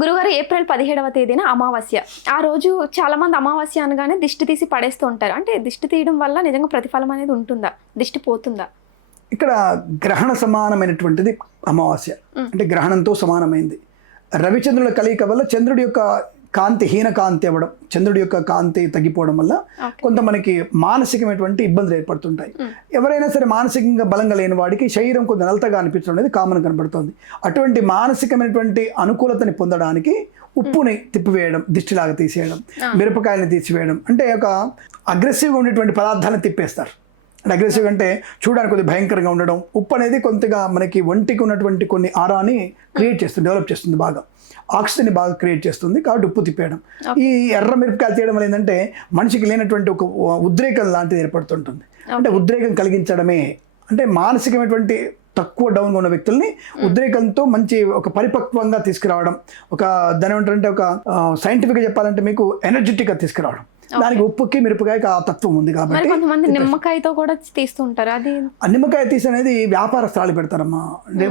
గురుగారు ఏప్రిల్ 17వ తేదీన అమావాస్య. ఆ రోజు చాలామంది అమావాస్య అనగానే దిష్టి తీసి పడేస్తూ ఉంటారు. అంటే దిష్టి తీయడం వల్ల నిజంగా ప్రతిఫలం అనేది ఉంటుందా? దిష్టి పోతుందా? ఇక్కడ గ్రహణ సమానమైనటువంటిది అమావాస్య. అంటే గ్రహణంతో సమానమైంది. రవిచంద్రుల కలయిక వల్ల చంద్రుడి యొక్క కాంతి హీన కాంతి అవ్వడం, చంద్రుడి యొక్క కాంతి తగ్గిపోవడం వల్ల కొంత మనకి మానసికమైనటువంటి ఇబ్బందులు ఏర్పడుతుంటాయి. ఎవరైనా సరే మానసికంగా బలంగా లేని వాడికి శరీరం కొంత నలతగా అనిపించడం అనేది కామన్ కనబడుతుంది. అటువంటి మానసికమైనటువంటి అనుకూలతని పొందడానికి ఉప్పుని తిప్పివేయడం, దిష్టిలాగా తీసేయడం, మిరపకాయలను తీసివేయడం, అంటే ఒక అగ్రెసివ్గా ఉండేటువంటి పదార్థాలను తిప్పేస్తారు. అంటే అగ్రెసివ్ అంటే చూడడానికి కొద్దిగా భయంకరంగా ఉండడం. ఉప్పు అనేది కొంతగా మనకి ఒంటికి ఉన్నటువంటి కొన్ని ఆరాని క్రియేట్ చేస్తుంది, డెవలప్ చేస్తుంది, బాగా ఆక్సిజన్ బాగా క్రియేట్ చేస్తుంది. కాబట్టి ఉప్పు తిప్పేయడం. ఈ ఎర్ర మిరపకాయలు తీయడం వల్ల ఏంటంటే మనిషికి లేనటువంటి ఒక ఉద్రేకం లాంటిది ఏర్పడుతుంటుంది. అంటే ఉద్రేకం కలిగించడమే, అంటే మానసికమైనటువంటి తక్కువ డౌన్గా ఉన్న వ్యక్తుల్ని ఉద్రేకంతో మంచి ఒక పరిపక్వంగా తీసుకురావడం, ఒక దాని ఏమంటారంటే ఒక సైంటిఫిక్గా చెప్పాలంటే మీకు ఎనర్జెటిక్గా తీసుకురావడం. దానికి ఉప్పుకి మిరపకాయకి ఆ తత్వం ఉంది కాబట్టి కొంతమంది నిమ్మకాయతో కూడా తీస్తుంటారు. అది నిమ్మకాయ తీసి అనేది వ్యాపారస్తులు పెడతారమ్మా. అంటే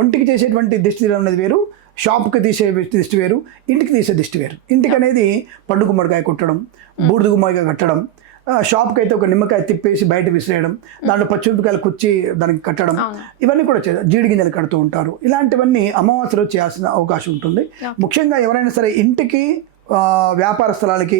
ఒంటికి చేసేటువంటి దిష్టి తీయడం అనేది వేరు, షాప్కి తీసే దిష్టి వేరు, ఇంటికి తీసే దిష్టి వేరు. ఇంటికి అనేది పండు గుమ్మడికాయ కొట్టడం, బూడిద గుమ్మడికాయ కట్టడం, షాప్కి అయితే ఒక నిమ్మకాయ తిప్పేసి బయట విసిరేయడం, దాంట్లో పచ్చిమిరపకాయలు కుచ్చి దానికి కట్టడం, ఇవన్నీ కూడా జీడి గింజలు కడుతూ ఉంటారు. ఇలాంటివన్నీ అమావాస్యలో చేయాల్సిన అవకాశం ఉంటుంది. ముఖ్యంగా ఎవరైనా సరే ఇంటికి వ్యాపార స్థలాలకి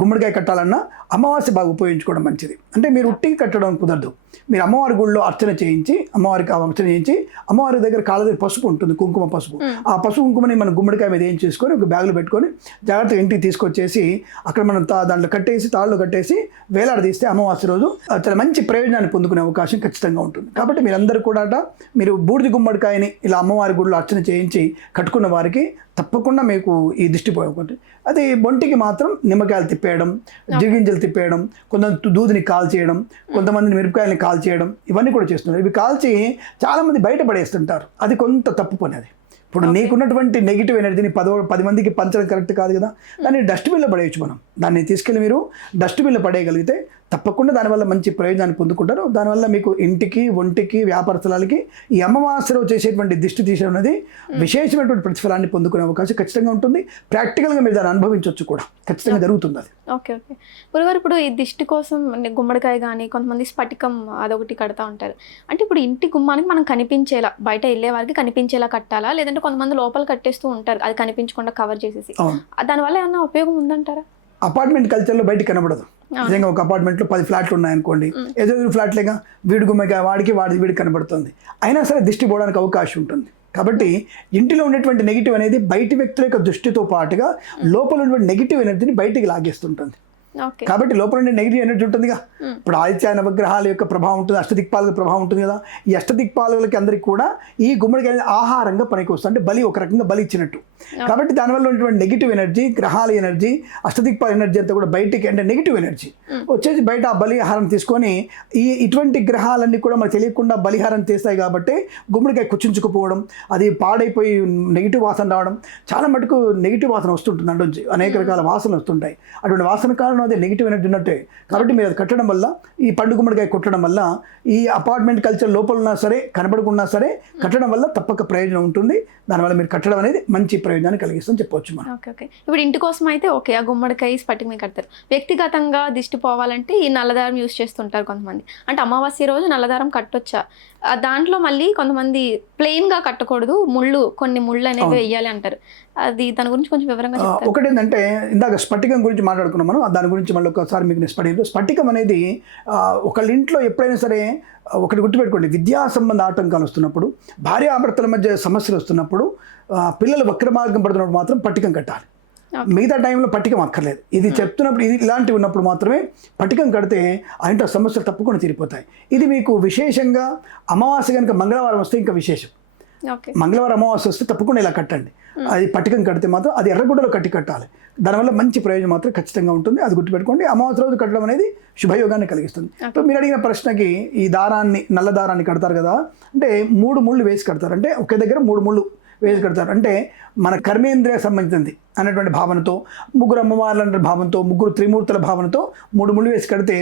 గుమ్మడికాయ కట్టాలన్నా అమావాస్య బాగా ఉపయోగించుకోవడం మంచిది. అంటే మీరు ఉట్టికి కట్టడం కుదరదు. మీరు అమ్మవారి గుళ్ళో అర్చన చేయించి, అమ్మవారి దగ్గర కాళ్ళ దగ్గర పసుపు ఉంటుంది, కుంకుమ పసుపు. ఆ పసుపు కుంకుమని మనం గుమ్మడికాయ మీద ఏం చేసుకొని ఒక బ్యాగులో పెట్టుకొని జాగ్రత్తగా ఇంటికి తీసుకొచ్చేసి అక్కడ మనం దాంట్లో కట్టేసి తాళ్ళు కట్టేసి వేలాడదీస్తే అమావాస్య రోజు చాలా మంచి ప్రయోజనాన్ని పొందుకునే అవకాశం ఖచ్చితంగా ఉంటుంది. కాబట్టి మీరందరూ కూడా మీరు బూడిద గుమ్మడికాయని ఇలా అమ్మవారి గుళ్ళో అర్చన చేయించి కట్టుకున్న వారికి తప్పకుండా మీకు ఈ దిష్టి పోయకుండా. అది ఒంటికి మాత్రం నిమ్మకాయలు తిప్పేయడం, జిగింజలు తిప్పేయడం, కొంతమంది దూదిని కాల్చేయడం, కొంతమంది మిరపకాయలని కాల్చేయడం, ఇవన్నీ కూడా చేస్తున్నారు. ఇవి కాల్చి చాలామంది బయటపడేస్తుంటారు. అది కొంత తప్పు పని. అది ఇప్పుడు నీకున్నటువంటి నెగిటివ్ ఎనర్జీని 10 మందికి పంచడం కరెక్ట్ కాదు కదా. దాన్ని డస్ట్బిన్లో పడేయచ్చు. మనం దాన్ని తీసుకెళ్ళి మీరు డస్ట్బిన్లో పడేయగలిగితే తప్పకుండా దానివల్ల మంచి ప్రయోజనాన్ని పొందుకుంటారు. దానివల్ల మీకు ఇంటికి, ఒంటికి, వ్యాపార స్థలాలకి ఈ అమావాస్యలో చేసేటువంటి దిష్టి తీయడం అనేది విశేషమైనటువంటి ప్రతిఫలాన్ని పొందుకునే అవకాశం ఖచ్చితంగా ఉంటుంది. ప్రాక్టికల్గా మీరు దాన్ని అనుభవించవచ్చు కూడా, ఖచ్చితంగా జరుగుతుంది అది. ఓకే. గురుగారు, ఇప్పుడు ఈ దిష్టి కోసం గుమ్మడికాయ కానీ కొంతమంది స్ఫటికం అదొకటి కడతా ఉంటారు. అంటే ఇప్పుడు ఇంటి గుమ్మానికి మనం కనిపించేలా, బయట వెళ్ళే వారికి కనిపించేలా కట్టాలా, లేదంటే కొంతమంది లోపల కట్టేస్తూ ఉంటారు అది కనిపించకుండా కవర్ చేసేసి, దానివల్ల ఏమన్నా ఉపయోగం ఉందంటారా? అపార్ట్మెంట్ కల్చర్లో బయట కనబడదు. నిజంగా ఒక అపార్ట్మెంట్లో 10 ఫ్లాట్లు ఉన్నాయనుకోండి, ఏదో ఫ్లాట్లేగా వీడి గుమ్మడికాయ వీడికి కనబడుతుంది. అయినా సరే దిష్టి పోవడానికి అవకాశం ఉంటుంది. కాబట్టి ఇంటిలో ఉన్నటువంటి నెగిటివ్ అనేది బయటి వ్యక్తుల యొక్క దృష్టితో పాటుగా లోపల ఉన్నటువంటి నెగిటివ్ ఎనర్జీని బయటికి లాగేస్తుంటుంది. కాబట్టి లోపల ఉండే నెగిటివ్ ఎనర్జీ ఉంటుందిగా. ఇప్పుడు ఆదిత్య నవగ్రహాల యొక్క ప్రభావం ఉంటుంది, అష్టదిక్పాలక ప్రభావం ఉంటుంది కదా. ఈ అష్టదిక్పాలకులకి అందరికీ కూడా ఈ గుమ్మడికాయ ఆహారంగా పనికి వస్తుంది. అంటే బలి, ఒక రకంగా బలి ఇచ్చినట్టు. కాబట్టి దానివల్ల ఉన్నటువంటి నెగిటివ్ ఎనర్జీ, గ్రహాల ఎనర్జీ, అష్టదిక్పాల ఎనర్జీ అంతా కూడా బయటికి, అంటే నెగిటివ్ ఎనర్జీ వచ్చేసి బయట ఆ బలి ఆహారం తీసుకొని ఇటువంటి గ్రహాలన్నీ కూడా మనకు తెలియకుండా బలిహారం చేస్తాయి. కాబట్టి గుమ్మడికాయ కుచించుకుపోవడం, అది పాడైపోయి నెగిటివ్ వాసన రావడం, చాలా మటుకు నెగిటివ్ వాసన వస్తుంటుంది. అంటే అనేక రకాల వాసనలు వస్తుంటాయి. అటువంటి వాసన కారణం అదే నెగిటివ్ ఎనర్జీ ఉన్నట్టే. కాబట్టి మీరు అది కట్టడం వల్ల, ఈ పండు గుమ్మడికాయ కొట్టడం వల్ల, ఈ అపార్ట్మెంట్ కల్చర్ లోపల ఉన్నా సరే కనబడకున్నా సరే కట్టడం వల్ల తప్పక ప్రయోజనం ఉంటుంది. దానివల్ల మీరు కట్టడం అనేది మంచి ప్రయోజనాన్ని కలిగిస్తుందని చెప్పవచ్చు మనం. ఓకే. ఇప్పుడు ఇంటి కోసం అయితే ఓకే, ఆ గుమ్మడికాయ స్ఫటికమే కడతారు. వ్యక్తిగతంగా దిష్టి పోవాలంటే ఈ నల్లదారం యూజ్ చేస్తుంటారు కొంతమంది. అంటే అమావాస్య రోజు నల్లదారం కట్టొచ్చా? దాంట్లో మళ్ళీ కొంతమంది ప్లెయిన్గా కట్టకూడదు, కొన్ని ముళ్ళు అనేవి వేయాలి అంటారు. అది దాని గురించి కొంచెం వివరంగా చెప్తారా? ఒకటి ఏంటంటే ఇందాక స్ఫటికం గురించి మాట్లాడుకున్నాం మనం. దాని గురించి మళ్ళీ ఒకసారి మీకు స్ఫటికం అనేది ఒకళ్ళ ఇంట్లో ఎప్పుడైనా సరే ఒకటి గుర్తుపెట్టుకోండి, విద్యా సంబంధ ఆటంకాలు వస్తున్నప్పుడు, భార్యాభర్తల మధ్య సమస్యలు వస్తున్నప్పుడు, పిల్లలు వక్ర మార్గం పడుతున్నప్పుడు మాత్రం పట్టికం కట్టాలి. మిగతా టైంలో పట్టికం అక్కర్లేదు. ఇది చెప్తున్నప్పుడు, ఇది ఇలాంటివి ఉన్నప్పుడు మాత్రమే పట్టికం కడితే ఆ ఇంట్లో సమస్యలు తప్పకుండా తీరిపోతాయి. ఇది మీకు విశేషంగా అమావాస్య కనుక మంగళవారం వస్తే ఇంకా విశేషం. మంగళవారం అమావాస్య వస్తే తప్పకుండా ఇలా కట్టండి. అది పట్టికం కడితే మాత్రం అది ఎర్రగుడ్డలో కట్టాలి. దానివల్ల మంచి ప్రయోజనం మాత్రం ఖచ్చితంగా ఉంటుంది. అది గుర్తుపెట్టుకోండి. అమావాస్య రోజు కట్టడం అనేది శుభయోగాన్ని కలిగిస్తుంది. ఇప్పుడు మీరు అడిగిన ప్రశ్నకి, ఈ దారాన్ని, నల్ల దారాన్ని కడతారు కదా, అంటే 3 ముళ్ళు వేసి కడతారు. అంటే ఒకే దగ్గర 3 ముళ్ళు వేసి కడతారు. అంటే మన కర్మేంద్రియ సంబంధించింది అనేటువంటి భావనతో, ముగ్గురు అమ్మవార్ల అనే భావంతో, ముగ్గురు త్రిమూర్తుల భావనతో 3 ముళ్ళు వేసి కడితే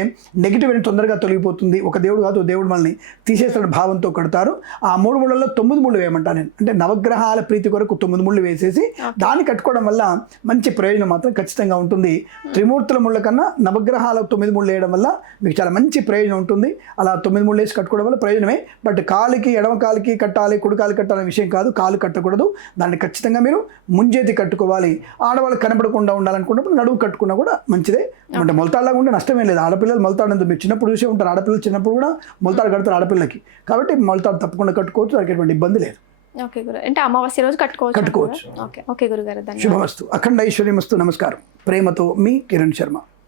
నెగిటివ్ అనేది తొందరగా తొలగిపోతుంది, ఒక దేవుడు కాదు దేవుడు మనల్ని తీసేస్తున్న భావంతో కడతారు. ఆ 3 ముళ్ళల్లో 9 ముళ్ళు వేయమంటాను నేను. అంటే నవగ్రహాల ప్రీతి కొరకు 9 ముళ్ళు వేసేసి దాన్ని కట్టుకోవడం వల్ల మంచి ప్రయోజనం మాత్రం ఖచ్చితంగా ఉంటుంది. త్రిమూర్తుల ముళ్ళ కన్నా నవగ్రహాల 9 ముళ్ళు వేయడం వల్ల మీకు చాలా మంచి ప్రయోజనం ఉంటుంది. అలా 9 ముళ్ళు వేసి కట్టుకోవడం వల్ల ప్రయోజనమే. బట్ కాలికి, ఎడమ కాలికి కట్టాలి, కుడి కాలు కట్టాలనే విషయం కాదు. కాలు కట్టకూడదు, దాన్ని ఖచ్చితంగా మీరు ముంజేతి కట్టుకోవాలి. ఆడవాళ్ళు కనపడకుండా ఉండాలనుకున్నప్పుడు నడువు కట్టుకున్నా కూడా మంచిదే. అంటే మొలతాడులాగా ఉంటే నష్టమే లేదు. ఆడపిల్లలు మొలతాడు మీరు చిన్నప్పుడు చూసే ఉంటారు, ఆడపిల్లలు చిన్నప్పుడు కూడా మొలతాడు కడతారు ఆడపిల్లలకి. కాబట్టి మొలతాడు తప్పకుండా కట్టుకోవచ్చు, దానికి ఎటువంటి ఇబ్బంది లేదు. ఓకే గురు, అంటే అమావాస్య రోజు కట్టుకోవచ్చు. ఓకే గురుగారు, ధన్యవాదాలు. శుభమస్తు, అఖండ ఐశ్వర్యమస్తు. నమస్కారం. ప్రేమతో మీ కిరణ్ శర్మ.